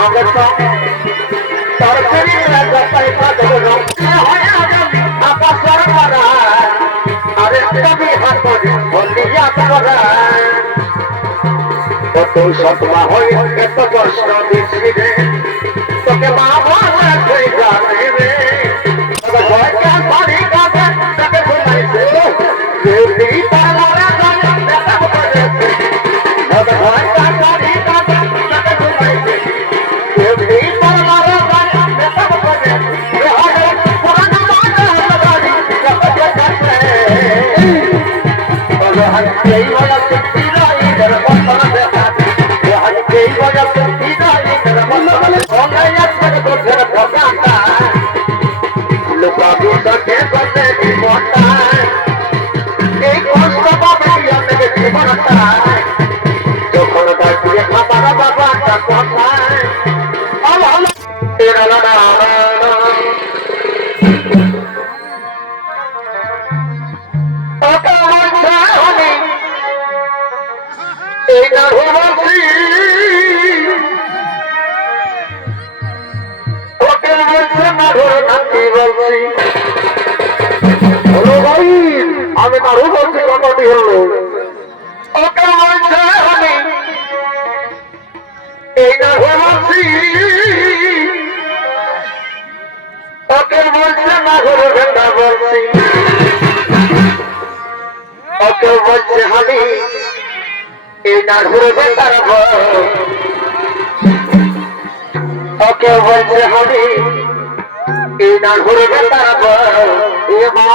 ভগত তোর চরিত্র যতই পাগল রঙে হয় আকাশের মারা আরে কবি হাত বলিয়া তোরা কত সতমা হয়ে কত কষ্ট দিচ্ছি রে তোকে মা বাবা সেই জানে রে ভয়টা বাড়ি কাছে তাকে ঘুমাইছে রেডি পালারা জানে দেখা করেছে ভয়টা বাড়ি কাছে তাকে ঘুমাইছে রেডি পালারা জানে দেখা করেছে রে পুরানো মাটা বাড়ি দেখা করেছে বলো হাত এই বলা সত্যি এর কথা দেখা রে হাত এই বলা সত্যি এর কথা অনলাইন আছে তো ঘর পকাটা লোকাবি সকে বলে জীবনটা এই কষ্ট পাবে আমাকে জীবনটা যখন বাজিয়ে আমার বাবাটা কথা আল্লাহ তেরা লালা ওটা মনটা আমি এই না হওয়াছি ওকে বলছে না ধরে নাকি বলছি হলো ভাই আমি তারও বলছি কথাটি হলো ওকে বলছে আমি এই না হওয়াছি ওকে বলছে না ধরে ঘন্টা বলছি ওকে বলছে আমি এই না ঘুরবে তার ওকে বলছে আমি এই না ঘুরবে তার এ মা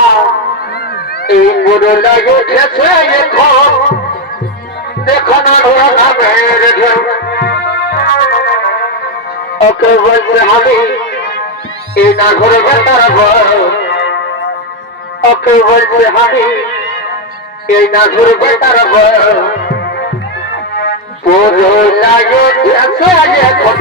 এই পুরো লাগে উঠেছে এখন দেখো না ঘোরা নামের ঢেউ ওকে বলছে আমি এই না ঘুরবে তার ওকে বলছে আমি এই না ঘুরবে তার পুরো লাগে উঠেছে এখন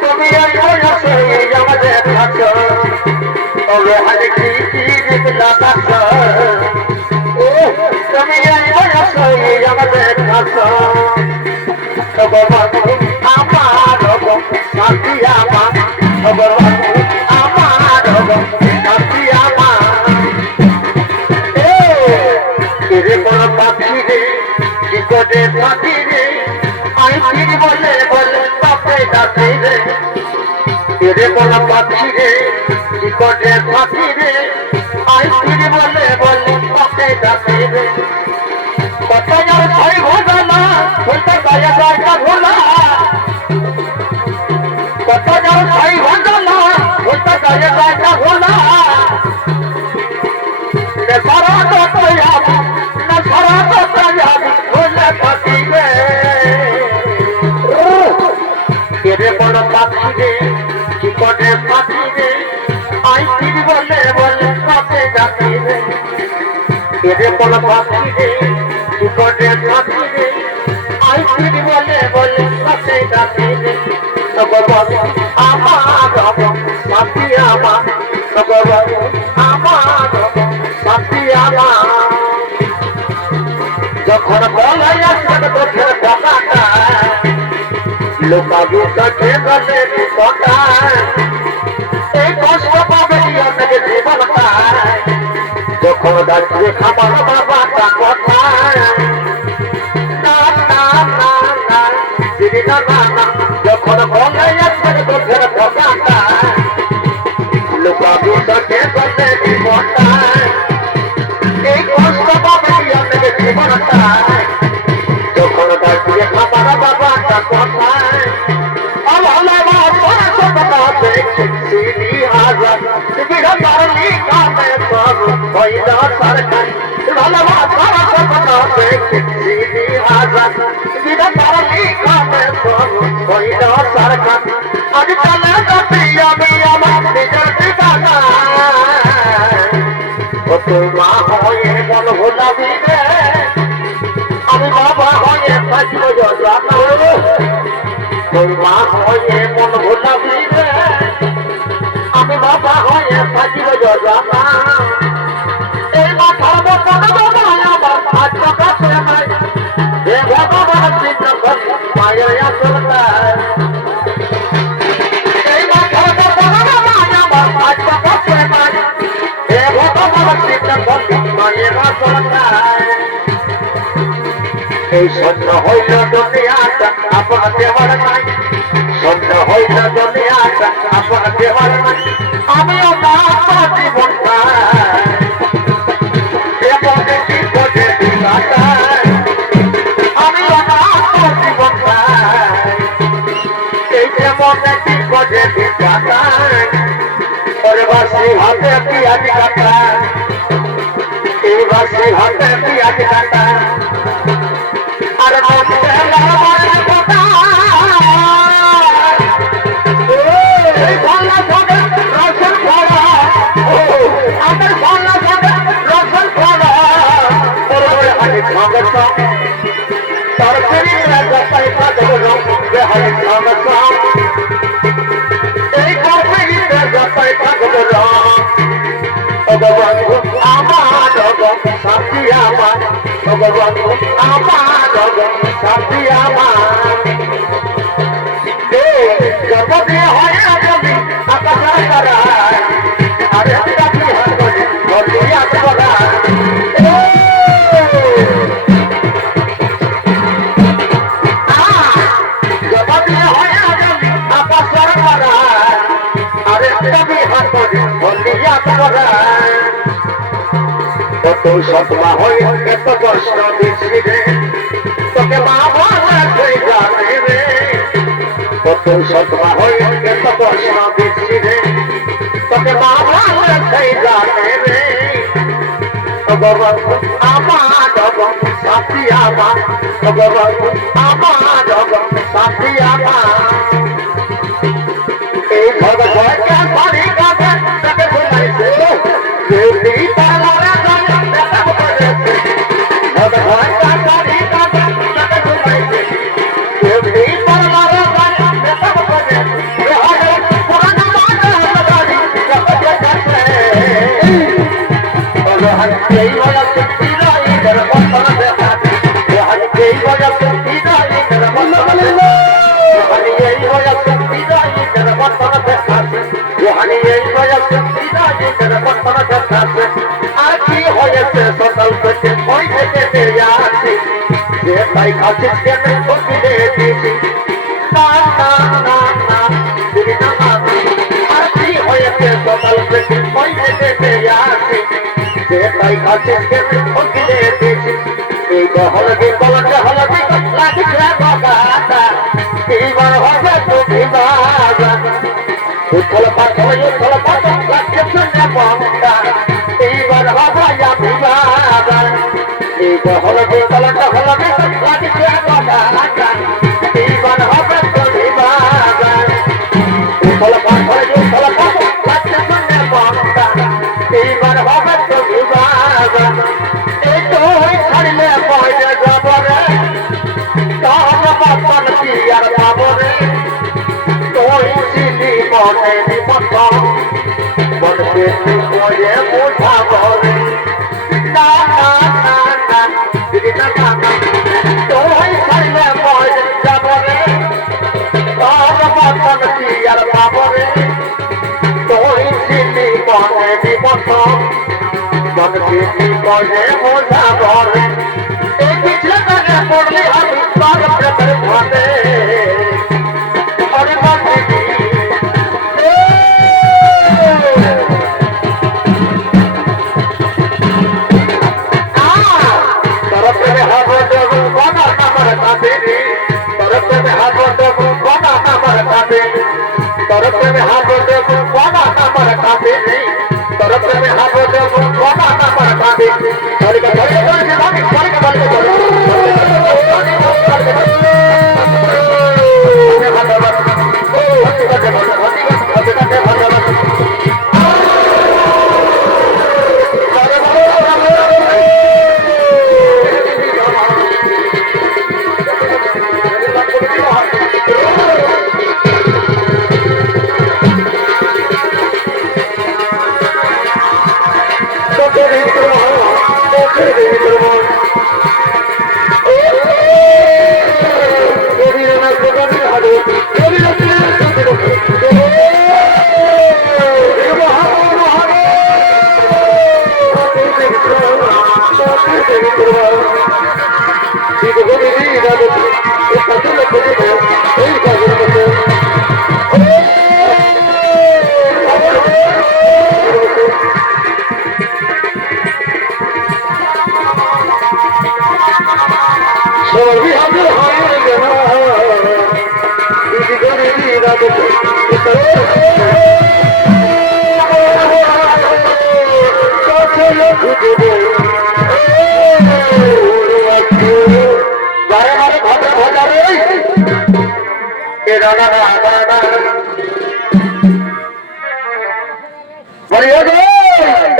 তুমি আমাদের তুমি আমাদের বলে বলে পাপে ডাকে রে তেরে বলা পাখি রে কি করে পাখি রে আই ফিরে বলে বলে পাপে ডাকে রে বাচ্চার ভাই ভোলা বলতে গায়া গায়া ভোলা বাচ্চার ভাই ভোলা বলতে গায়া গায়া ভোলা রে সারা তো তৈয়াব না সারা তো তৈয়াব বলে পাখি রে তেরে বলা পাখি রে কি করে পাখি রে আই ফিরে বলে বলে পাপে ডাকে রে তেরে বলা পাখি রে কি করে পাখি রে আই ফিরে বলে বলে পাপে ডাকে রে ভগবান আমার সাথী আমার ভগবান আমার সাথী আমার যখন বলাই আসবে তোর কথাটা লোকাবি কাছে গলে কথা এই কষ্ট পাবে আপনাকে জীবনটা যখন দাঁড়িয়ে খাবার বাবাটা কথা না না না না দিদি না না না যখন বলাই আসবে তোর কথাটা লোকাবি সিনি আজাদ বিঘা পারলি কামে সব হইল সরকার ভালোবাসার সপনাতে সিনি আজাদ বিঘা পারলি কামে সব হইল সরকার আজ চলে যাচ্ছি আমি আমার নিজের ঠিকানা ও তোমা হয়ে মন ভোলাবি রে আমি বাবা হয়ে থাকব জানা তোমা হয়ে মন ভোলাবি রে আমি বাবা হয়ে থাকব জানা এই মাথার মতন আমার আজ কাছে নাই এ বাবা চিন্তা কর মায়া আসলটা এই মাথার মতন আমার আজ কাছে নাই এ বাবা চিন্তা কর মায়া আসলটা এই সন্ধ্যা হইল দুনিয়াটা আপনার দেওয়ার নাই সন্ধ্যা হইল দুনিয়াটা আপনার দেওয়ার নাই আমিও না জীবনটা আমিও না জীবনটা এই যেমন একটি গজে দিকাটা ওরে বাসি হাতে পিয়াজ কাটা এই বাসি হাতে পিয়াজ কাটা সতমা হয়ে এত কষ্ট দিচ্ছি রে তোকে বাবা জানে রে কত সতমা হয়ে এত কষ্ট দিচ্ছি রে তোকে বাবা জানে রে আমার সাথী আমার সাথী আমার এই ভগবানকে ধরি কাছে তাকে ঘুমাইছে Like I just get me cooking it, na na na na, did it not? I see how you feel so well, but it's point it, yeah. Like I just get me cooking it, the holiday, like it's a bagata, even holiday to be baga. You pull a bottle, like it's a bagata, even holiday to be baga. The holiday, like it's a bagata, even holiday to be baga. You pull a bottle, like it's a bagata, even holiday to be baga. It's always hard to avoid the trouble. Talk about quality and power. Don't see more than one song. But this is for you, more power. Na na na na, did it not happen? Don't hard to avoid the trouble. Talk about quality and power. Don't see more than one song. But this is for you, more power. एक पिछले करने पड़े हम स्वागत करते भाते और बातें की तरफ में हाथों से बना ना मरता तेरी तरफ में हाथों से बना ना मरता तेरी तरफ में हाथों से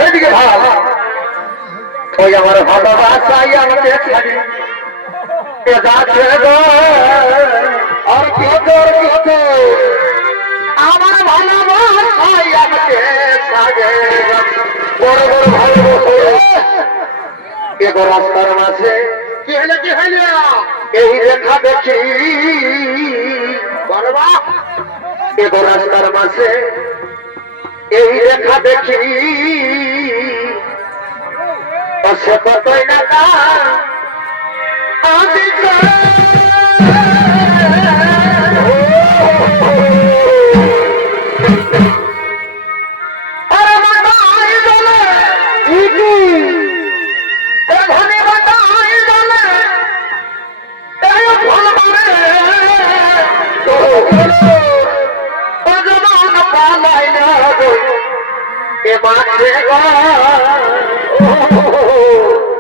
এদিকে ভাব ওই আমার ভালোবাসাই আমাকে আর কি হতো আমার ভালোবাসাই আমাকে বড় বড় ভালোবাসে এগো রাস্তার মাঝে কি হইলে এই রেখা দেখি বড়বা এগো রাস্তার মাঝে এই রেখা দেখি সে কতই না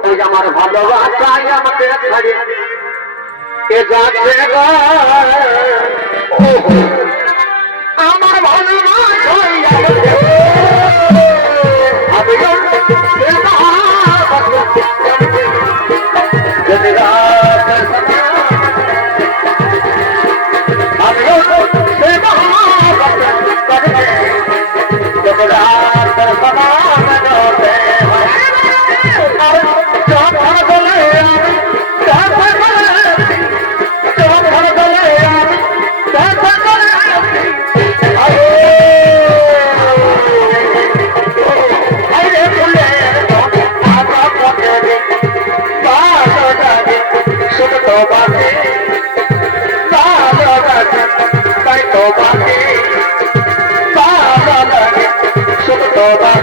আমি আমার ভালোবাসাই আমাকে ছাড়িয়ে এ যাচ্ছে আমার ভালোবাসাই Toba